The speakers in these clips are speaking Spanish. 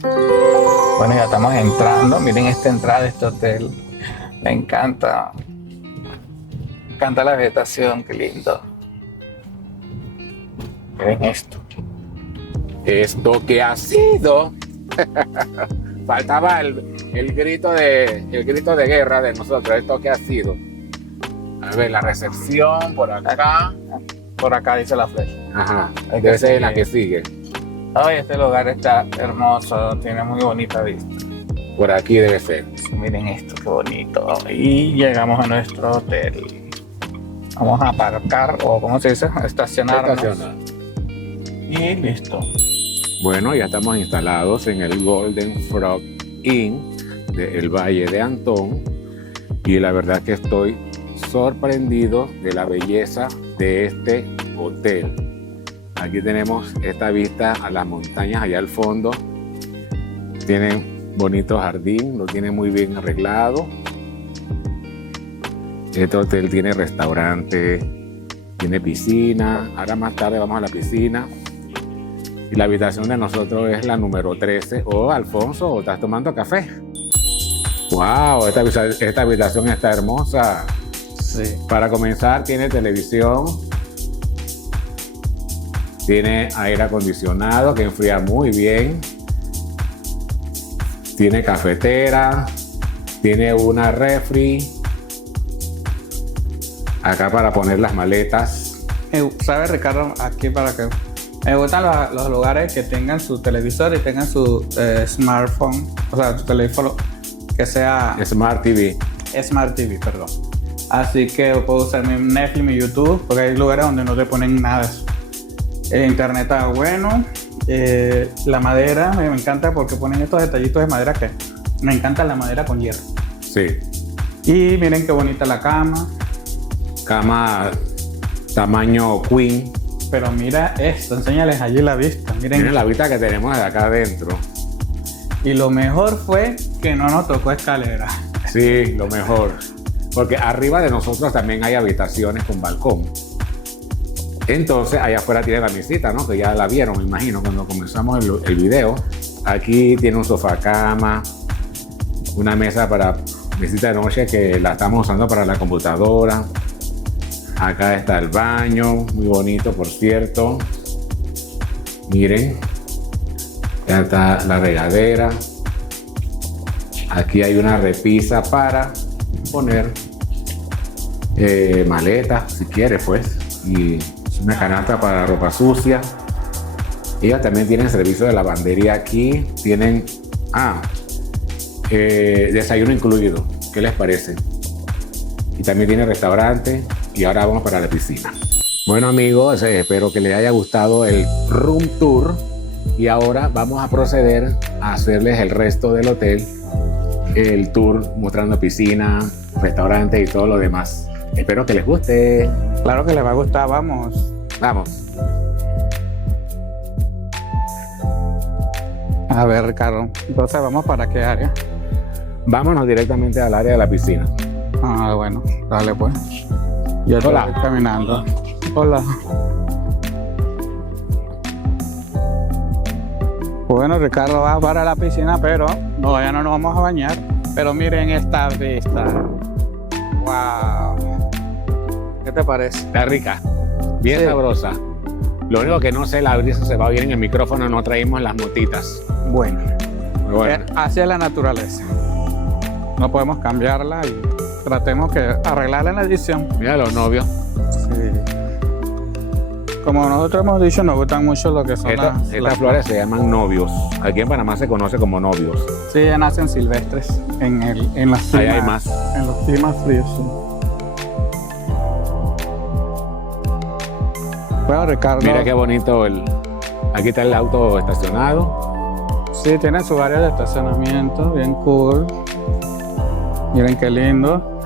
Bueno, ya estamos entrando. Miren esta entrada de este hotel. Me encanta. Me encanta la vegetación, qué lindo. Miren esto. Esto que ha sido. Faltaba el grito de guerra de nosotros. Esto que ha sido. A ver, la recepción por acá. Por acá dice la flecha. Ajá. Hay que Debe ser la seguir. que sigue. Ay, este lugar está hermoso. Tiene muy bonita vista. Por aquí debe ser. Miren esto, qué bonito. Y llegamos a nuestro hotel. Vamos a aparcar, o ¿cómo se dice? A estacionarnos. Estacionado. Y listo. Bueno, ya estamos instalados en el Golden Frog Inn del Valle de Antón. Y la verdad que estoy sorprendido de la belleza de este hotel. Aquí tenemos esta vista a las montañas allá al fondo. Tienen bonito jardín, lo tiene muy bien arreglado. Este hotel tiene restaurante, tiene piscina. Ahora más tarde vamos a la piscina. Y la habitación de nosotros es la número 13. Oh, Alfonso, ¿estás tomando café? ¡Wow! Esta habitación está hermosa. Sí. Para comenzar, tiene televisión. Tiene aire acondicionado que enfría muy bien. Tiene cafetera. Tiene una refri. Acá para poner las maletas. ¿Sabes, Ricardo? Aquí para que... Me gustan los lugares que tengan su televisor y tengan su smartphone, o sea, su teléfono que sea Smart TV. Smart TV, perdón. Así que puedo usar mi Netflix, mi YouTube, porque hay lugares donde no te ponen nada de eso. El internet está bueno. La madera me encanta porque ponen estos detallitos de madera que me encanta la madera con hierro. Sí. Y miren qué bonita la cama. Cama tamaño queen. Pero mira esto, enséñales allí la vista. Miren la vista que tenemos de acá adentro. Y lo mejor fue que no nos tocó escalera. Sí, lo mejor. Porque arriba de nosotros también hay habitaciones con balcón. Entonces, allá afuera tiene la mesita, ¿no? Que ya la vieron, me imagino, cuando comenzamos el video. Aquí tiene un sofá cama, una mesa para mesita de noche que la estamos usando para la computadora. Acá está el baño, muy bonito, por cierto. Miren, ya está la regadera. Aquí hay una repisa para poner maletas, si quiere, pues. Y una canasta para ropa sucia. Ellas también tienen servicio de lavandería aquí. Tienen desayuno incluido. ¿Qué les parece? Y también tiene restaurante. Y ahora vamos para la piscina. Bueno, amigos, espero que les haya gustado el room tour. Y ahora vamos a proceder a hacerles el resto del hotel. El tour mostrando piscina, restaurante y todo lo demás. Espero que les guste. Claro que les va a gustar, vamos. Vamos. A ver, Ricardo, entonces vamos para qué área. Vámonos directamente al área de la piscina. Ah, bueno, dale pues. Yo Hola. estoy caminando. Hola. Bueno, Ricardo va para la piscina, pero no, ya no nos vamos a bañar. Pero miren esta vista. Wow. ¿Qué te parece? Está rica. Bien Sí. sabrosa. Lo único que no sé, la brisa se va bien en el micrófono, no traímos las motitas. Bueno. Muy bueno. Así es la naturaleza. No podemos cambiarla y tratemos que arreglarla en la edición. Mira los novios. Sí. Como nosotros hemos dicho, nos gustan mucho lo que son Estas flores se llaman novios. Aquí en Panamá se conoce como novios. Sí, ya nacen silvestres en las climas, Ahí hay más. en los climas fríos. Sí. Bueno, Ricardo. Mira qué bonito aquí está el auto estacionado. Sí, tiene su área de estacionamiento, bien cool. Miren qué lindo.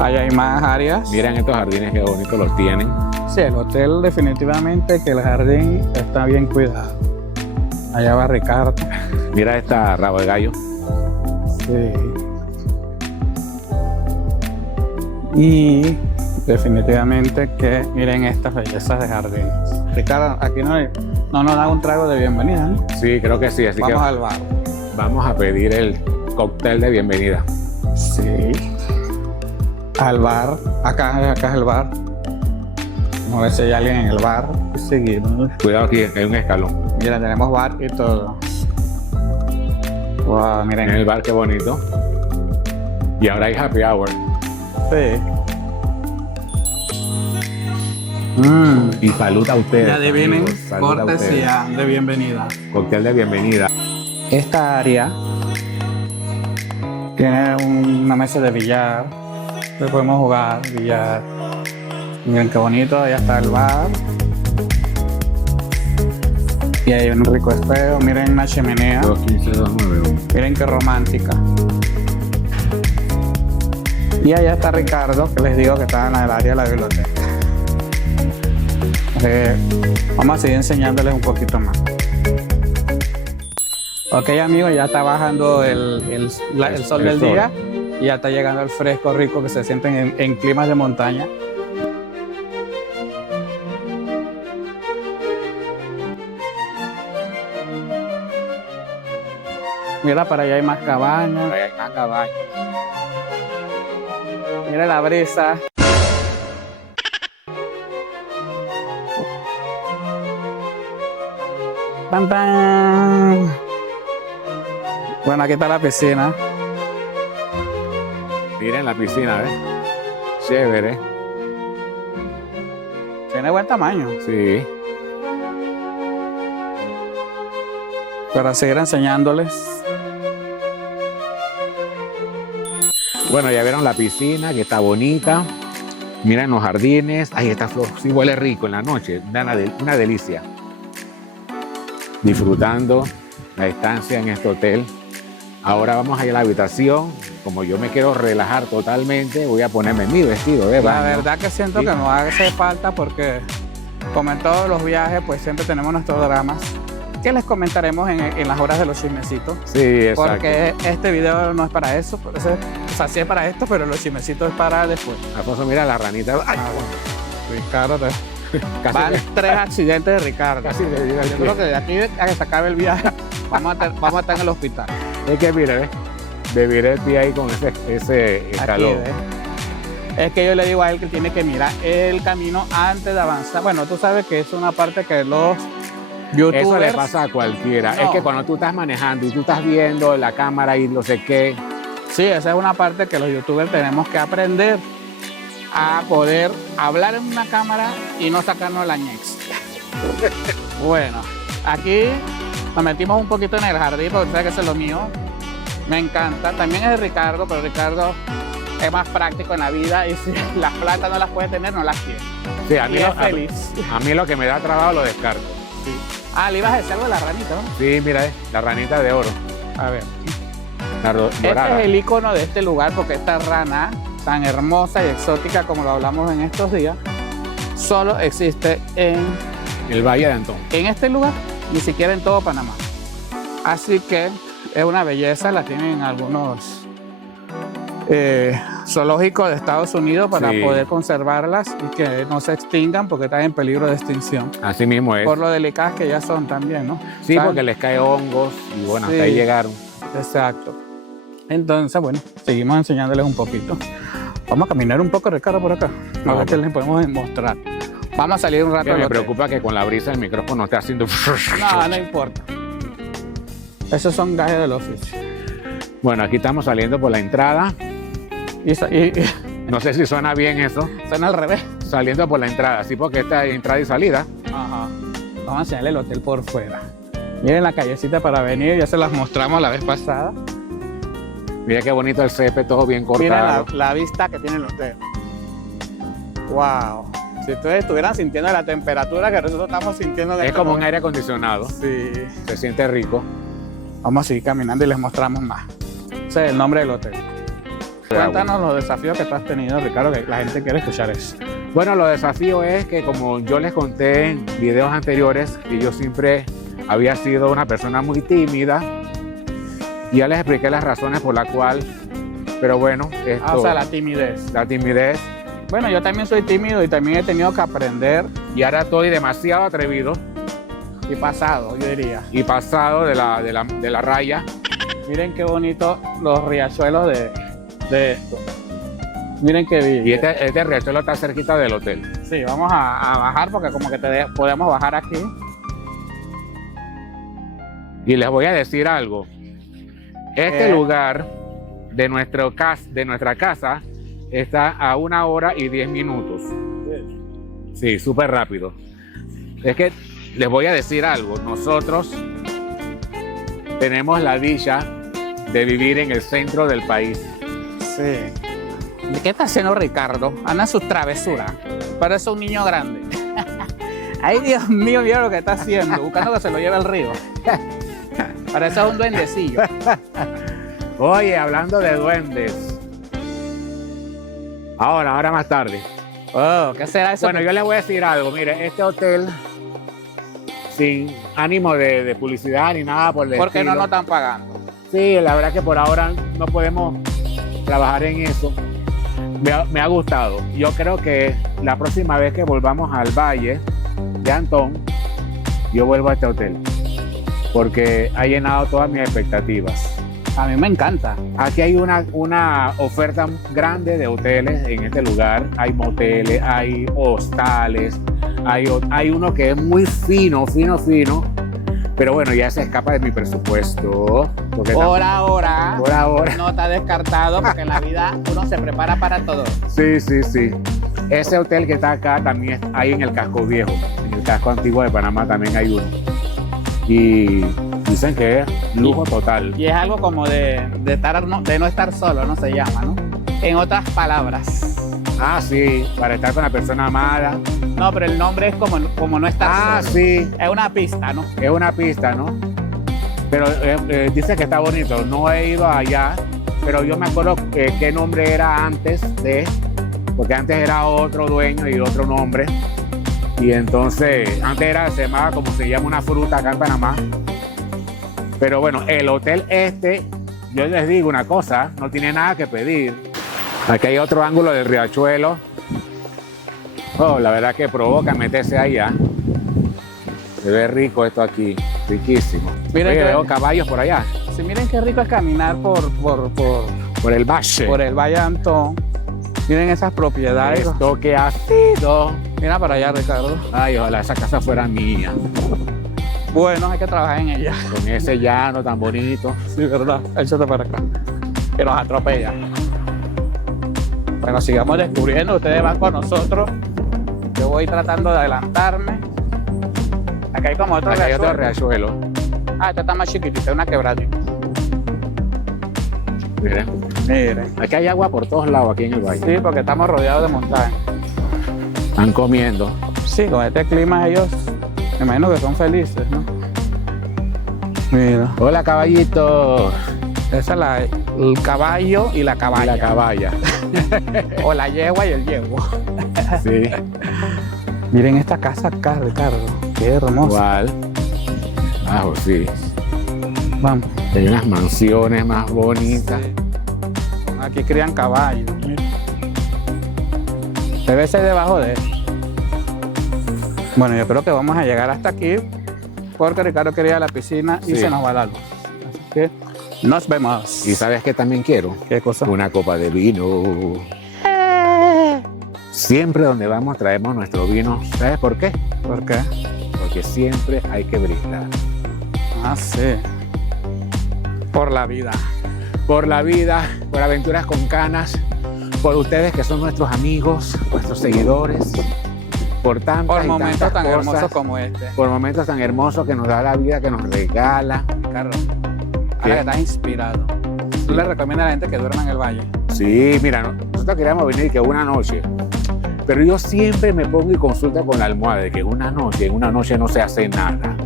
Allá hay más áreas. Miren estos jardines, qué bonitos los tienen. Sí, el hotel definitivamente que el jardín está bien cuidado. Allá va Ricardo. Mira esta rabo de gallo. Sí. Y definitivamente que miren estas bellezas de jardines. Ricardo, aquí no hay no nos dan un trago de bienvenida, ¿no? Sí, creo que sí, así Vamos que al bar. vamos a pedir el cóctel de bienvenida. Sí. Al bar. Acá es el bar. Vamos a ver si hay alguien en el bar. Y seguimos. Cuidado aquí, hay un escalón. Mira, tenemos bar y todo. Wow, miren. En el bar, qué bonito. Y ahora hay happy hour. Sí. Y salud a ustedes. Y adivinen, amigos. Salud a cortesía de bienvenida. ustedes. Cóctel de bienvenida. Esta área tiene una mesa de billar. Donde podemos jugar billar. Miren qué bonito, allá está el bar. Y hay un rico espejo. Miren una chimenea. 215-291. Miren qué romántica. Y allá está Ricardo, que les digo que está en el área de la biblioteca. Vamos a seguir enseñándoles un poquito más. Ok, amigos, ya está bajando el sol del día y ya está llegando el fresco rico que se sienten en climas de montaña. Mira, para allá hay más cabañas. Ahí hay más caballos. Mira la brisa. ¡Pam, pam! Bueno, aquí está la piscina. Miren la piscina, ¿ves? Chévere. Tiene buen tamaño. Sí. Para seguir enseñándoles. Bueno, ya vieron la piscina, que está bonita. Miren los jardines. Ay, esta flor sí huele rico en la noche. Una delicia. Disfrutando la estancia en este hotel. Ahora vamos a ir a la habitación. Como yo me quiero relajar totalmente, voy a ponerme mi vestido de La baño. verdad que siento Sí. que nos hace falta porque, como en todos los viajes, pues siempre tenemos nuestros dramas que les comentaremos en las horas de los chismecitos. Sí, exacto. Porque este video no es para eso, o sea, sí es para esto, pero los chismecitos es para después. Alfonso, mira la ranita. Ay, Ricardo, casi, van 3 accidentes de Ricardo. casi le digo al Yo pie. creo que de aquí a que se acabe el viaje vamos a estar en el hospital. Es que mira, ¿ves? Beberé el pie ahí con ese Aquí, escalón. es que yo le digo a él que tiene que mirar el camino antes de avanzar. Bueno, tú sabes que es una parte que los youtubers... Eso le pasa a cualquiera. No. Es que cuando tú estás manejando y tú estás viendo la cámara y no sé qué, Sí, esa es una parte que los youtubers tenemos que aprender a poder hablar en una cámara y no sacarnos la ñex. Bueno, aquí nos metimos un poquito en el jardín porque sabes que eso es lo mío. Me encanta. También es de Ricardo, pero Ricardo es más práctico en la vida y si las plantas no las puede tener, no las tiene. sí, a mí, Y es feliz. a mí lo que me da trabajo lo descarto. Ah, le ibas a decir algo de la ranita, ¿no? Sí, mira, la ranita de oro, A ver. la Este dorada. es el icono de este lugar porque esta rana tan hermosa y exótica como lo hablamos en estos días, solo existe El Valle de Antón. en este lugar, ni siquiera en todo Panamá. Así que es una belleza, la tienen algunos zoológicos de Estados Unidos para Sí. poder conservarlas y que no se extingan porque están en peligro de extinción. Así mismo es. Por lo delicadas que ya son también, ¿no? Sí, Están- porque les cae hongos y bueno, Sí. hasta ahí llegaron. Exacto. Entonces, bueno, seguimos enseñándoles un poquito. Vamos a caminar un poco, Ricardo, por acá. A ver Vamos. qué les podemos mostrar. Vamos a salir un rato Que del me hotel. preocupa que con la brisa el micrófono esté haciendo... No, no importa. Esos son gajes del oficio. Bueno, aquí estamos saliendo por la entrada. Y No sé si suena bien eso. son al revés. Saliendo por la entrada, sí, porque esta es entrada y salida. Ajá. Vamos a enseñarle el hotel por fuera. Miren la callecita para venir, ya se las mostramos la vez pasada. Mira qué bonito el césped, todo bien Miren cortado. la vista que tiene el hotel. Wow. Si ustedes estuvieran sintiendo la temperatura que nosotros estamos sintiendo en Es este como un momento. aire acondicionado. Sí. Se siente rico. Vamos a seguir caminando y les mostramos más. Ese es el nombre del hotel. Cuéntanos los desafíos que tú has tenido, Ricardo, que la gente quiere escuchar eso. Bueno, los desafíos es que como yo les conté en videos anteriores, que yo siempre había sido una persona muy tímida. Y ya les expliqué las razones por las cuales, pero bueno, esto, O sea, la timidez. la timidez. Bueno, yo también soy tímido y también he tenido que aprender. Y ahora estoy demasiado atrevido Y pasado, yo diría. y pasado de la raya. Miren qué bonito los riachuelos de esto. Miren qué bien. Y este riachuelo está cerquita del hotel. Sí, vamos a bajar porque como que podemos bajar aquí. Y les voy a decir algo. Este ¿Qué? lugar de nuestra casa está a 1 hora y 10 minutos. Sí, súper rápido. Es que les voy a decir algo. Nosotros tenemos la dicha de vivir en el centro del país. Sí. ¿Qué está haciendo Ricardo? Anda en sus travesuras. Parece un niño grande. Ay, Dios mío, mira lo que está haciendo. Buscando que se lo lleve el río. Parece un duendecillo. Oye, hablando de duendes. Ahora más tarde. Oh, ¿qué será eso? Bueno, yo les voy a decir algo. Mire, este hotel, sin ánimo de publicidad ni nada por el ¿Por qué no estilo. nos están pagando? Sí, la verdad que por ahora no podemos trabajar en eso. Me ha gustado. Yo creo que la próxima vez que volvamos al Valle de Antón, yo vuelvo a este hotel. Porque ha llenado todas mis expectativas. A mí me encanta. Aquí hay una oferta grande de hoteles en este lugar. Hay moteles, hay hostales, hay uno que es muy fino. Pero bueno, ya se escapa de mi presupuesto. Por ahora No. no está descartado porque en la vida uno se prepara para todo. Sí. Ese hotel que está acá también hay en el casco viejo. En el casco antiguo de Panamá también hay uno. Y dicen que es lujo total. Y es algo como de no estar solo, no se llama, ¿no? En otras palabras. Ah, sí, para estar con la persona amada. No, pero el nombre es como no estar solo. Sí, Es una pista, ¿no? es una pista, ¿no? Pero dice que está bonito. No he ido allá, pero yo me acuerdo qué nombre era antes porque antes era otro dueño y otro nombre. Y entonces, antes se llamaba como se llama una fruta acá en Panamá. Pero bueno, el hotel yo les digo una cosa, no tiene nada que pedir. Aquí hay otro ángulo del riachuelo. Oh, la verdad que provoca meterse allá. Se ve rico esto aquí, riquísimo. Miren Oye, que- veo caballos por allá, Sí, miren qué rico es caminar por por el valle. el Valle Antón. Miren esas propiedades. Esto que ha sido. Mira para allá, Ricardo. Ay, ojalá esa casa fuera mía. Bueno, hay que trabajar en ella. Con ese llano tan bonito. Sí, verdad. Échate para acá. Que nos atropella. Bueno, sigamos descubriendo. Ustedes van con nosotros. Yo voy tratando de adelantarme. Acá hay como otro Acá hay otro riachuelo. riachuelo. Ah, esta está más chiquitita, una quebradita. Miren, Miren. aquí hay agua por todos lados aquí en el valle. Sí, porque estamos rodeados de montañas. Están comiendo. Sí, con este clima ellos, me imagino que son felices, ¿no? Mira. Hola, caballito. Esa es el caballo y la Y caballa. la caballa. O la yegua y el yegua. Sí. Miren esta casa acá, Ricardo. Qué hermosa. Igual. Ah, pues sí. Vamos. Hay unas mansiones más bonitas. Aquí crían caballos. Mira. Debe ser debajo de él. Bueno, yo creo que vamos a llegar hasta aquí porque Ricardo quería ir a la piscina y Sí. se nos va la luz. Así que nos vemos. ¿Y sabes qué también quiero? ¿Qué cosa? Una copa de vino. Siempre donde vamos traemos nuestro vino. ¿Sabes por qué? ¿Por qué? Porque siempre hay que brindar. Ah, sí. Por la vida. Por la vida, por aventuras con canas, por ustedes que son nuestros amigos, nuestros seguidores, por tantas Por y momentos tantas tan cosas, hermosos como este. por momentos tan hermosos que nos da la vida, que nos regala. Ricardo, ¿Qué? ahora que estás inspirado. ¿Tú le recomiendas a la gente que duerma en el valle? Sí, mira, nosotros queríamos venir que una noche, pero yo siempre me pongo y consulto con la almohada de que en una noche no se hace nada.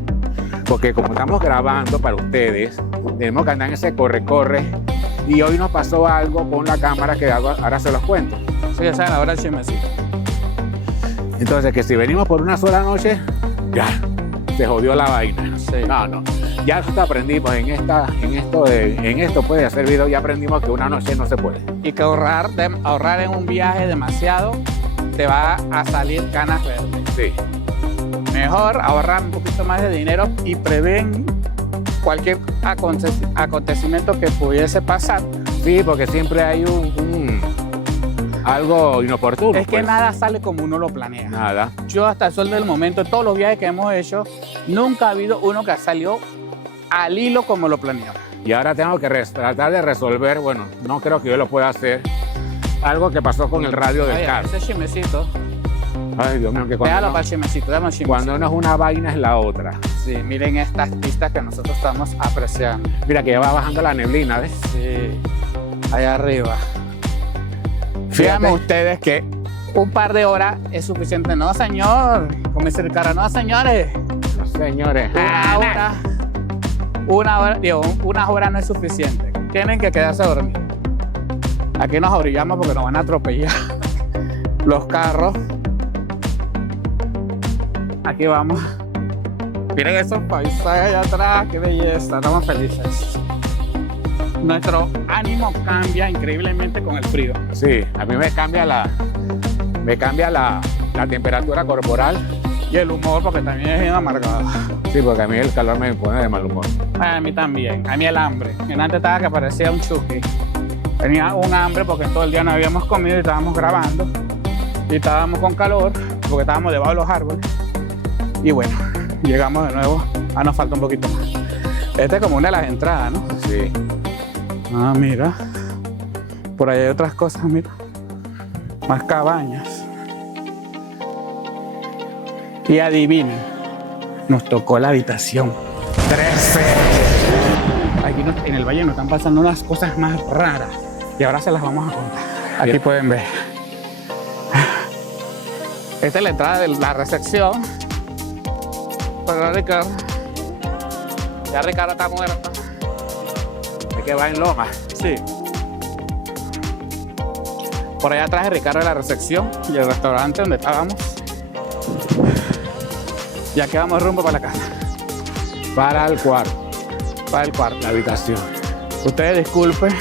Porque como estamos grabando para ustedes, tenemos que andar en ese corre-corre y hoy nos pasó algo con la cámara que ahora se los cuento. Sí, ya saben, ahora el chismecito. Entonces, que si venimos por una sola noche, ya, se jodió la vaina. Sí. No. Ya nosotros aprendimos en esto puede hacer video, ya aprendimos que una noche no se puede. Y que ahorrar en un viaje demasiado te va a salir canas verdes. Sí. mejor ahorrar un poquito más de dinero y prevén cualquier acontecimiento que pudiese pasar. Sí, porque siempre hay algo inoportuno. Es que pues. nada sale como uno lo planea. Nada. Yo hasta el sol del momento, todos los viajes que hemos hecho, nunca ha habido uno que salió al hilo como lo planeamos. Y ahora tengo que tratar de resolver, bueno, no creo que yo lo pueda hacer, algo que pasó con el radio del carro. Ese chismecito, Ay, Dios mío, que déjalo cuando, para el chismecito, dame el chismecito. cuando no es una vaina es la otra. Sí, miren estas pistas que nosotros estamos apreciando. Mira que ya va bajando la neblina, ¿ves? Sí, allá arriba. Fíjate. Fíjense ustedes que un par de horas es suficiente. No, señor, como dice el cara, no, señores. No, señores. Unas horas no es suficiente. Tienen que quedarse a dormir. Aquí nos orillamos porque nos van a atropellar los carros. Aquí vamos. Miren esos paisajes allá atrás, qué belleza, estamos felices. Nuestro ánimo cambia increíblemente con el frío. Sí, a mí me cambia la temperatura corporal. Y el humor, porque también es bien amargado. Sí, porque a mí el calor me pone de mal humor. A mí también, a mí el hambre. En antes estaba que parecía un Chucky. Tenía un hambre porque todo el día no habíamos comido y estábamos grabando. Y estábamos con calor porque estábamos debajo de los árboles. Y bueno, llegamos de nuevo. Nos falta un poquito más. Esta es como una de las entradas, ¿no? Sí. Ah, mira. Por ahí hay otras cosas, mira. Más cabañas. Y adivinen, nos tocó la habitación 13. Aquí en el valle nos están pasando unas cosas más raras. Y ahora se las vamos a contar. Aquí Bien. pueden ver. Esta es la entrada de la recepción. Para Ricardo. Ya Ricardo está muerto. Es que va en loma. Sí. Por allá atrás de Ricardo de la recepción y el restaurante donde estábamos. Ya quedamos rumbo para la casa. Para el cuarto, Para el cuarto. la habitación. Ustedes disculpen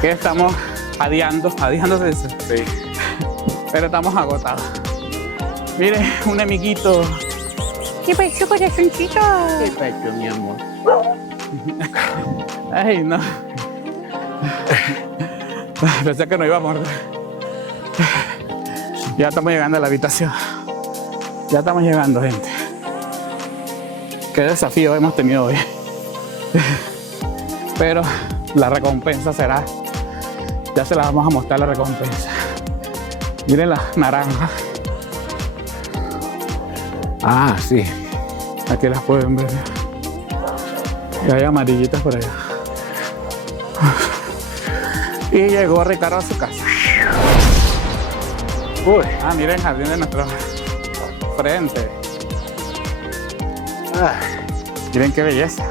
que estamos adiándose eso. Sí. Pero estamos agotados. Miren, un amiguito. ¿Qué pasó, corazoncito? Qué pecho, mi amor. Ay, no. Pensé que no iba a morder. Ya estamos llegando a la habitación. Ya estamos llegando, gente. Qué desafío hemos tenido hoy. Pero la recompensa será. Ya se la vamos a mostrar la recompensa. Miren las naranjas. Ah, sí. Aquí las pueden ver. Y hay amarillitas por allá. Y llegó Ricardo a su casa. Uy. Miren el jardín de nuestro frente. Miren qué belleza.